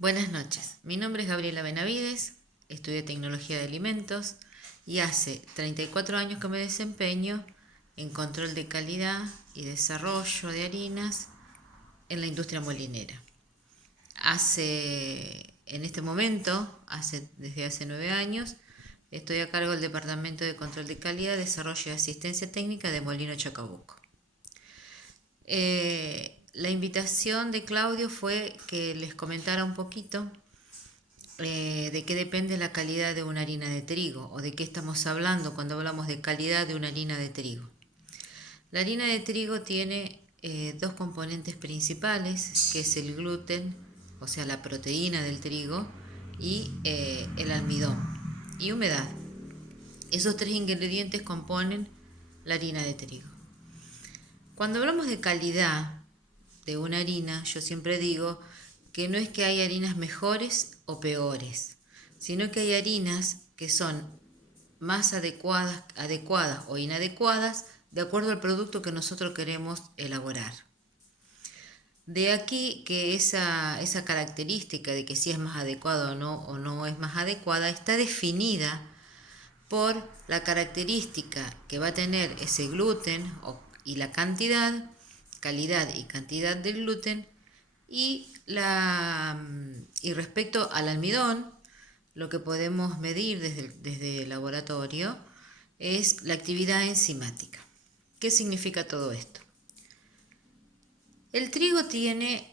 Buenas noches, mi nombre es Gabriela Benavides, estudié Tecnología de Alimentos y hace 34 años que me desempeño en control de calidad y desarrollo de harinas en la industria molinera. En este momento, desde hace 9 años, estoy a cargo del Departamento de Control de Calidad, Desarrollo y Asistencia Técnica de Molino Chacabuco. La invitación de Claudio fue que les comentara un poquito de qué depende la calidad de una harina de trigo o de qué estamos hablando cuando hablamos de calidad de una harina de trigo. La harina de trigo tiene dos componentes principales, que es el gluten, o sea la proteína del trigo, y el almidón y humedad. Esos tres ingredientes componen la harina de trigo. Cuando hablamos de calidad de una harina, yo siempre digo que no es que hay harinas mejores o peores, sino que hay harinas que son más adecuadas o inadecuadas de acuerdo al producto que nosotros queremos elaborar. De aquí que esa característica de que si es más adecuada o no es más adecuada está definida por la característica que va a tener ese gluten y la calidad y cantidad del gluten y respecto al almidón, lo que podemos medir desde el laboratorio es la actividad enzimática. ¿Qué significa todo esto? El trigo tiene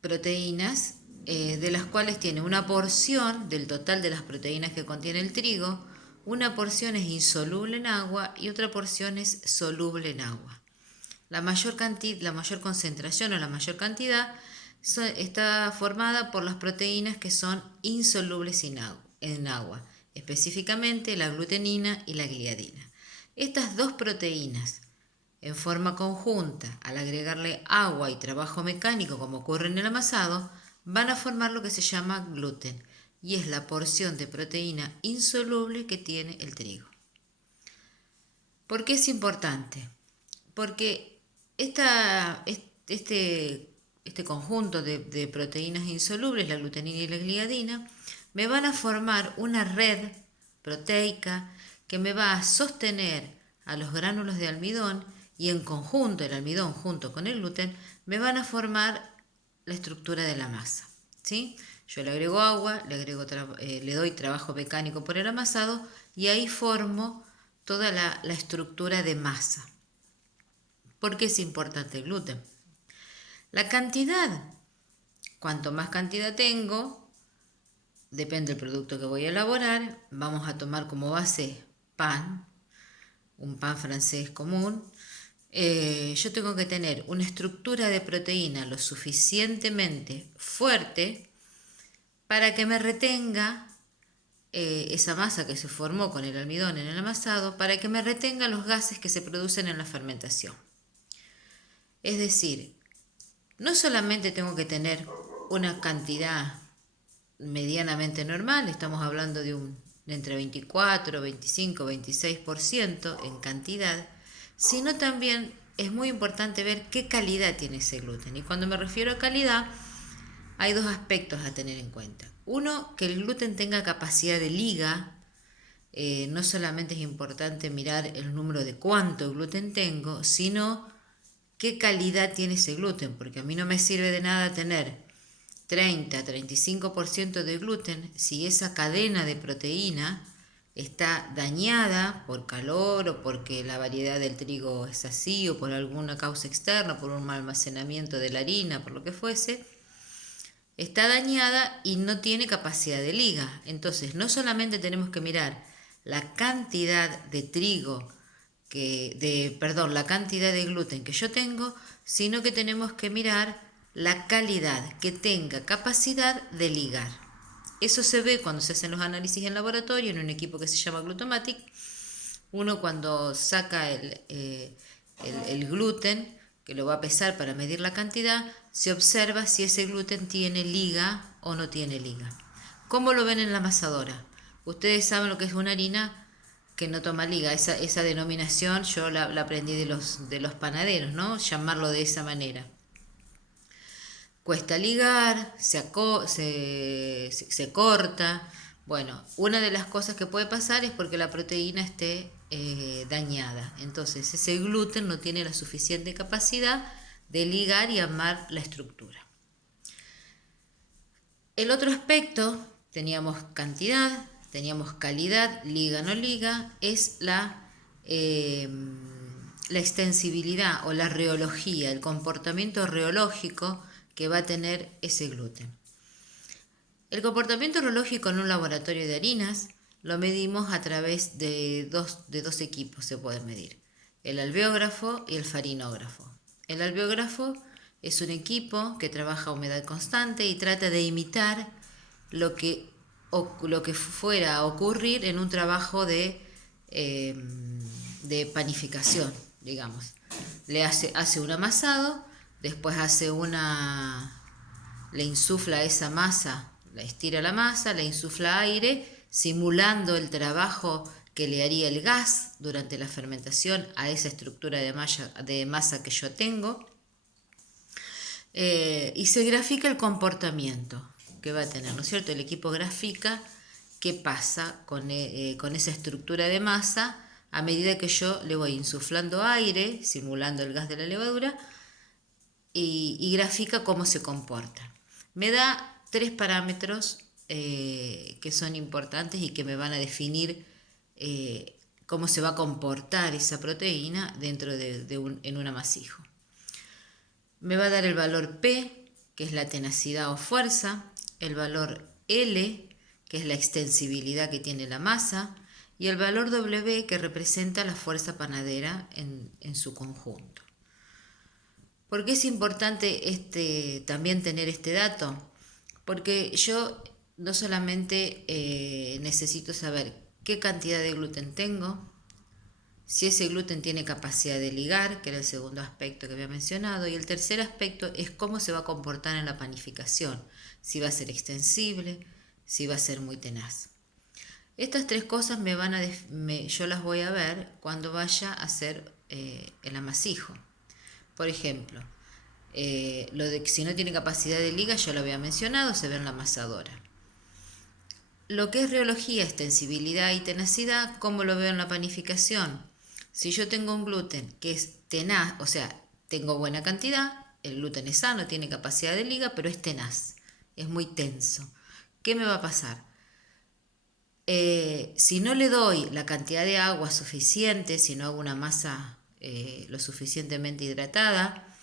proteínas de las cuales tiene una porción del total de las proteínas que contiene el trigo, una porción es insoluble en agua y otra porción es soluble en agua. La mayor concentración o la mayor cantidad está formada por las proteínas que son insolubles en agua, específicamente la glutenina y la gliadina. Estas dos proteínas, en forma conjunta, al agregarle agua y trabajo mecánico como ocurre en el amasado, van a formar lo que se llama gluten, y es la porción de proteína insoluble que tiene el trigo. ¿Por qué es importante? Porque este conjunto de proteínas insolubles, la glutenina y la gliadina, me van a formar una red proteica que me va a sostener a los gránulos de almidón y en conjunto el almidón junto con el gluten me van a formar la estructura de la masa, ¿sí? Yo le agrego agua, le doy trabajo mecánico por el amasado y ahí formo toda la estructura de masa. ¿Por qué es importante el gluten? La cantidad. Cuanto más cantidad tengo, depende del producto que voy a elaborar. Vamos a tomar como base pan, un pan francés común. Yo tengo que tener una estructura de proteína lo suficientemente fuerte para que me retenga esa masa que se formó con el almidón en el amasado, para que me retenga los gases que se producen en la fermentación. Es decir, no solamente tengo que tener una cantidad medianamente normal, estamos hablando de entre 24, 25, 26% en cantidad, sino también es muy importante ver qué calidad tiene ese gluten. Y cuando me refiero a calidad, hay dos aspectos a tener en cuenta. Uno, que el gluten tenga capacidad de liga. No solamente es importante mirar el número de cuánto gluten tengo, sino qué calidad tiene ese gluten, porque a mí no me sirve de nada tener 30-35% de gluten si esa cadena de proteína está dañada por calor o porque la variedad del trigo es así o por alguna causa externa, por un mal almacenamiento de la harina, por lo que fuese, está dañada y no tiene capacidad de liga. Entonces no solamente tenemos que mirar la cantidad de trigo la cantidad de gluten que yo tengo, sino que tenemos que mirar la calidad, que tenga capacidad de ligar. Eso se ve cuando se hacen los análisis en laboratorio en un equipo que se llama Glutomatic. Uno cuando saca el gluten, que lo va a pesar para medir la cantidad, se observa si ese gluten tiene liga o no tiene liga. ¿Cómo lo ven en la amasadora? Ustedes saben lo que es una harina que no toma liga. Esa denominación yo la aprendí de los panaderos, ¿no? Llamarlo de esa manera. cuesta ligar, se corta. Bueno, una de las cosas que puede pasar es porque la proteína esté dañada. Entonces ese gluten no tiene la suficiente capacidad de ligar y armar la estructura. El otro aspecto, teníamos cantidad, teníamos calidad, liga no liga, es la extensibilidad o la reología, el comportamiento reológico que va a tener ese gluten. El comportamiento reológico en un laboratorio de harinas lo medimos a través de dos equipos, se pueden medir, el alveógrafo y el farinógrafo. El alveógrafo es un equipo que trabaja a humedad constante y trata de imitar lo que fuera a ocurrir en un trabajo de panificación, digamos. Hace un amasado, después le insufla esa masa, la estira la masa, le insufla aire, simulando el trabajo que le haría el gas durante la fermentación a esa estructura de masa que yo tengo. Y se grafica el comportamiento que va a tener, ¿no es cierto? El equipo grafica qué pasa con esa estructura de masa a medida que yo le voy insuflando aire, simulando el gas de la levadura, y grafica cómo se comporta. Me da 3 parámetros que son importantes y que me van a definir cómo se va a comportar esa proteína dentro en un amasijo. Me va a dar el valor P, que es la tenacidad o fuerza, el valor L, que es la extensibilidad que tiene la masa, y el valor W, que representa la fuerza panadera en su conjunto. ¿Por qué es importante también tener este dato? Porque yo no solamente necesito saber qué cantidad de gluten tengo, si ese gluten tiene capacidad de ligar, que era el segundo aspecto que había mencionado, y el tercer aspecto es cómo se va a comportar en la panificación, si va a ser extensible, si va a ser muy tenaz. Estas 3 cosas yo las voy a ver cuando vaya a hacer el amasijo. Por ejemplo, lo de que si no tiene capacidad de liga, ya lo había mencionado, se ve en la amasadora. Lo que es reología, extensibilidad y tenacidad, ¿cómo lo veo en la panificación? Si yo tengo un gluten que es tenaz, o sea, tengo buena cantidad, el gluten es sano, tiene capacidad de liga, pero es tenaz, es muy tenso. ¿Qué me va a pasar? Si no le doy la cantidad de agua suficiente, si no hago una masa lo suficientemente hidratada,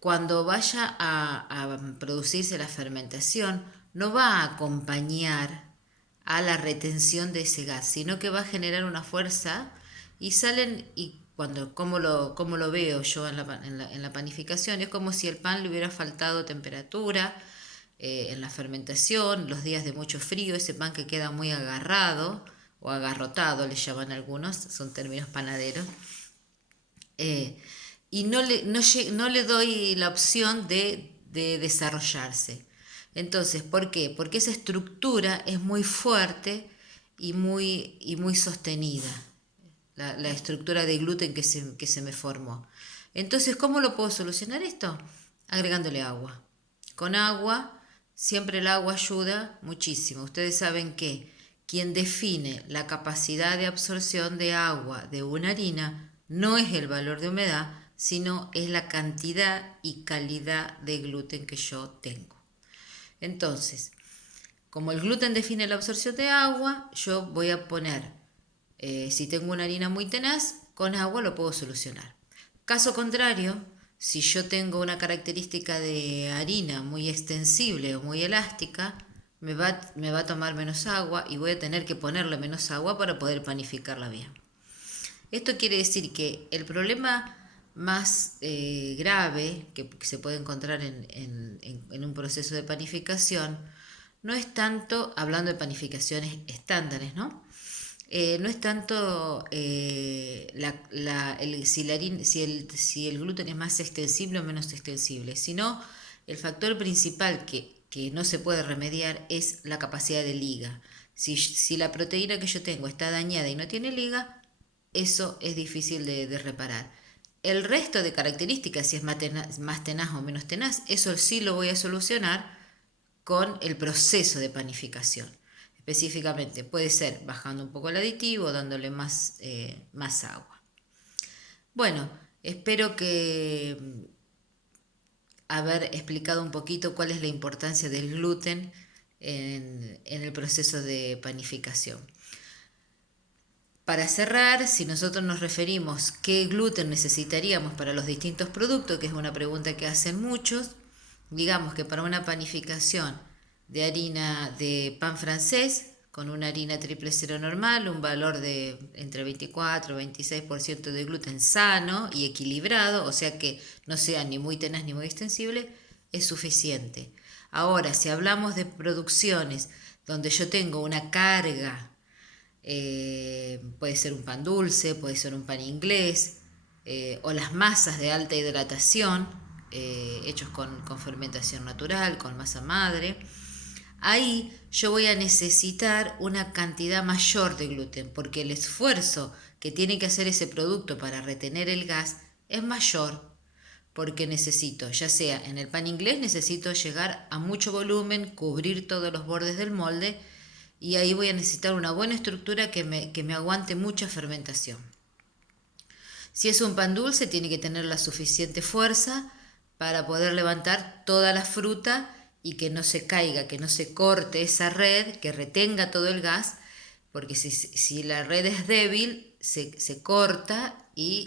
cuando vaya a producirse la fermentación, no va a acompañar a la retención de ese gas, sino que va a generar una fuerza y ¿cómo lo veo yo en la panificación? Es como si el pan le hubiera faltado temperatura en la fermentación, los días de mucho frío, ese pan que queda muy agarrado o agarrotado, le llaman algunos, son términos panaderos, y no le doy la opción de desarrollarse. Entonces, ¿por qué? Porque esa estructura es muy fuerte y muy sostenida, la estructura de gluten que se me formó. Entonces, ¿cómo lo puedo solucionar esto? Agregándole agua. Con agua, siempre el agua ayuda muchísimo. Ustedes saben que quien define la capacidad de absorción de agua de una harina no es el valor de humedad, sino es la cantidad y calidad de gluten que yo tengo. Entonces, como el gluten define la absorción de agua, yo voy a poner, si tengo una harina muy tenaz, con agua lo puedo solucionar. Caso contrario, si yo tengo una característica de harina muy extensible o muy elástica, me va a tomar menos agua y voy a tener que ponerle menos agua para poder panificarla bien. Esto quiere decir que el problema más grave que se puede encontrar en un proceso de panificación no es tanto, hablando de panificaciones estándares, ¿no? No es tanto si el gluten es más extensible o menos extensible, sino el factor principal que no se puede remediar es la capacidad de liga. Si la proteína que yo tengo está dañada y no tiene liga, eso es difícil de reparar. El resto de características, si es más tenaz o menos tenaz, eso sí lo voy a solucionar con el proceso de panificación. Específicamente puede ser bajando un poco el aditivo, dándole más agua. Bueno, espero que haber explicado un poquito cuál es la importancia del gluten en el proceso de panificación. Para cerrar, si nosotros nos referimos qué gluten necesitaríamos para los distintos productos, que es una pregunta que hacen muchos, digamos que para una panificación de harina de pan francés, con una harina 000 normal, un valor de entre 24 y 26% de gluten sano y equilibrado, o sea que no sea ni muy tenaz ni muy extensible, es suficiente. Ahora, si hablamos de producciones donde yo tengo una carga, puede ser un pan dulce, puede ser un pan inglés, o las masas de alta hidratación, hechos con fermentación natural, con masa madre, ahí yo voy a necesitar una cantidad mayor de gluten, porque el esfuerzo que tiene que hacer ese producto para retener el gas es mayor, porque necesito, ya sea en el pan inglés, necesito llegar a mucho volumen, cubrir todos los bordes del molde, y ahí voy a necesitar una buena estructura que me aguante mucha fermentación. Si es un pan dulce, tiene que tener la suficiente fuerza para poder levantar toda la fruta y que no se caiga, que no se corte esa red, que retenga todo el gas, porque si la red es débil, se corta y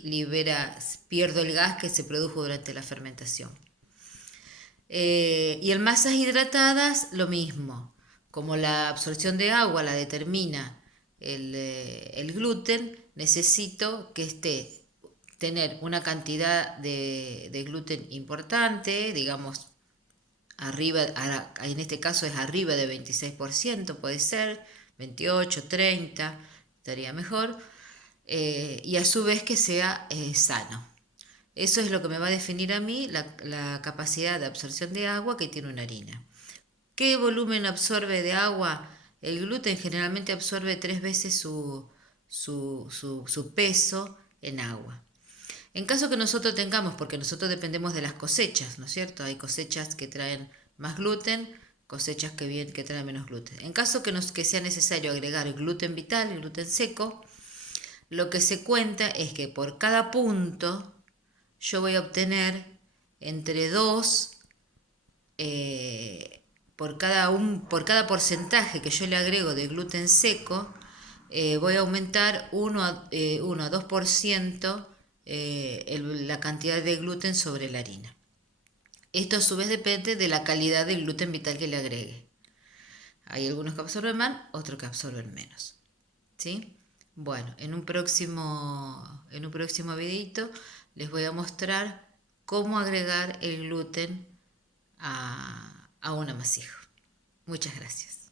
pierdo el gas que se produjo durante la fermentación. Y en masas hidratadas, lo mismo. Como la absorción de agua la determina el gluten, necesito que tener una cantidad de gluten importante, digamos, arriba, en este caso es arriba de 26%, puede ser 28, 30, estaría mejor, y a su vez que sea sano. Eso es lo que me va a definir a mí la capacidad de absorción de agua que tiene una harina. ¿Qué volumen absorbe de agua? El gluten generalmente absorbe 3 veces su peso en agua. En caso que nosotros tengamos, porque nosotros dependemos de las cosechas, ¿no es cierto? Hay cosechas que traen más gluten, cosechas que traen menos gluten. En caso que sea necesario agregar gluten vital, el gluten seco, lo que se cuenta es que por cada punto yo voy a obtener entre 2, por cada porcentaje que yo le agrego de gluten seco, voy a aumentar 1 a 2% la cantidad de gluten sobre la harina. Esto a su vez depende de la calidad del gluten vital que le agregue. Hay algunos que absorben más, otros que absorben menos. ¿Sí? Bueno, en un próximo videito les voy a mostrar cómo agregar el gluten a un amasijo. Muchas gracias.